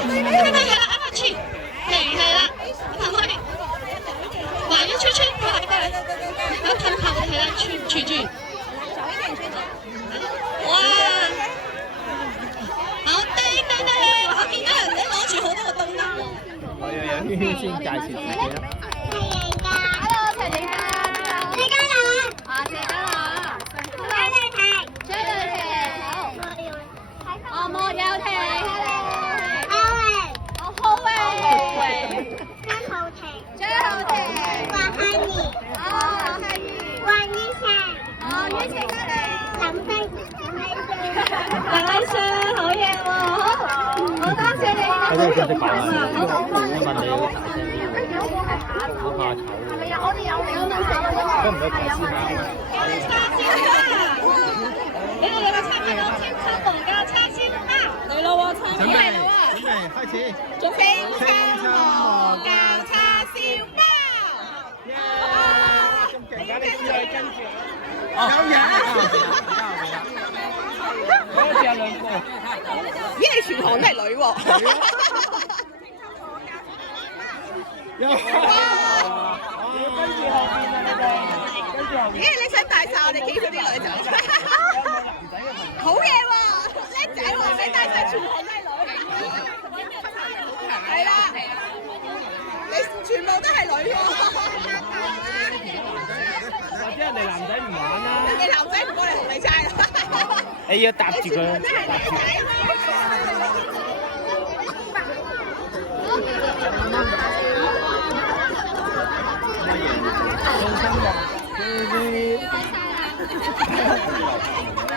係啦，啱啱穿，係啦，行開，橫一圈圈，過嚟過嚟，咁褪後係啦，串住，哇！好叮叮叮，我見到人哋攞住好多個燈喎。我要有圈圈先介紹自己啦。Hello， 齊你家，謝家樂，啊謝家樂，張對婷，好，哦莫有婷，好榮，張浩婷，黃漢儀，哦漢儀，黃依晴，哦依晴家嚟，林生，好嘢喎，好多謝你，好勇敢啊，好勇敢，我問你會大聲啲，我怕醜。我哋有都唔可以排先啦。我哋叉燒包，你哋有冇參加到清餐皇家叉燒包？嚟咯喎，參與嚟咯喎！準備開始。清餐皇家叉燒包。咁勁㗎！你試下跟住。有兩個。咦？你全行都係女喎。跟住後邊啊！你哋跟住後邊。咦？你想帶曬我哋幾個啲女仔？好嘢喎！叻仔喎！你帶曬全行都係女。係啦，你全部都係女喎。或者人哋男仔唔玩啦。你男仔唔過嚟同你猜啦。你要搭住佢。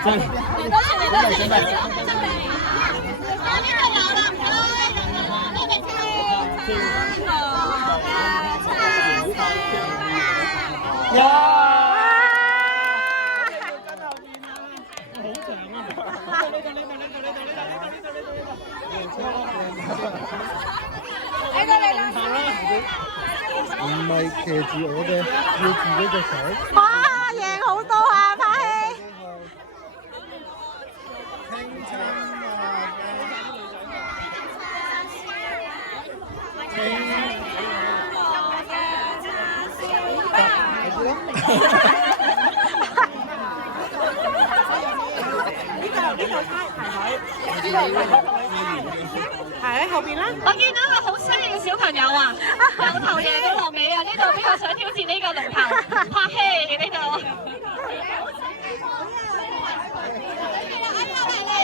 真。多謝你，多謝你，真係。我呢度有啦，唔係騎住我嘅，要自己隻手。哇！贏好多啊，拍戲。係喺後邊啦。我見到個好犀利嘅小朋友啊，由頭贏到落尾啊！呢度邊個想挑戰呢個龍頭拍戲嘅呢度？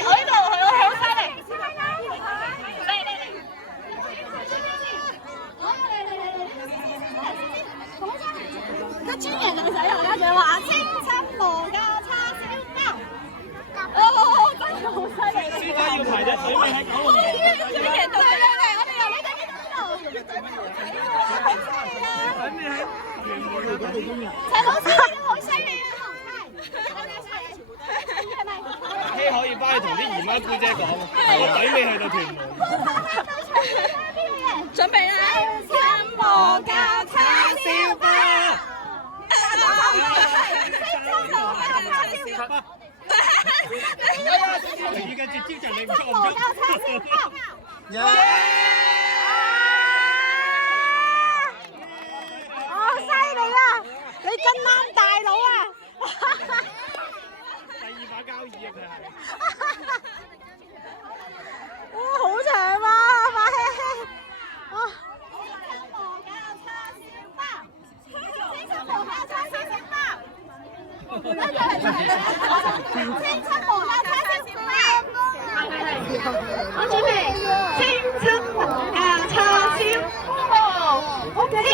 我呢度係我好犀利。個專人就使我家長話清親皇家叉燒包。哦，真係好犀利！師姐要排隻隊尾喺九龍塘。專人到我哋由你哋呢度。好犀利啊！喺咩喺屯門嗰度今日？陳老師你都好犀利啊！係咪？阿希可以翻去同啲姨媽姑姐講，我隊尾去到屯門。準備啦！清親皇家叉燒包。而家接招就你唔錯唔錯。好犀利啊！你真啱大佬啊！第二把交椅啊佢係。哇，好長啊！把戲啊！清親皇家叉燒包。清親皇家叉燒包。我準備清親皇家叉燒包。清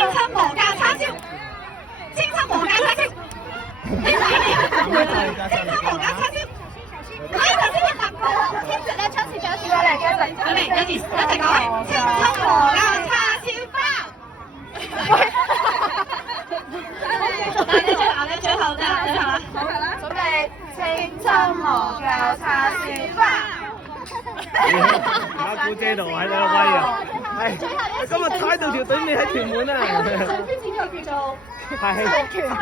親皇家叉燒。清親皇家叉燒。清親皇家叉燒。頭先你答過，跟住咧，出次再試過嚟嘅，一齊講，清親皇家叉燒包。你最後啦，準備清親皇家叉燒包。阿姑姐度喺度威啊！係，今日踩到條隊尾喺屯門啊！上邊呢個叫做係啊，拳王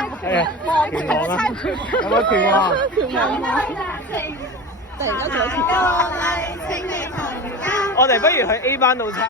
啊，有冇拳王？突然間做咗條。我我哋不如去 A 班度測。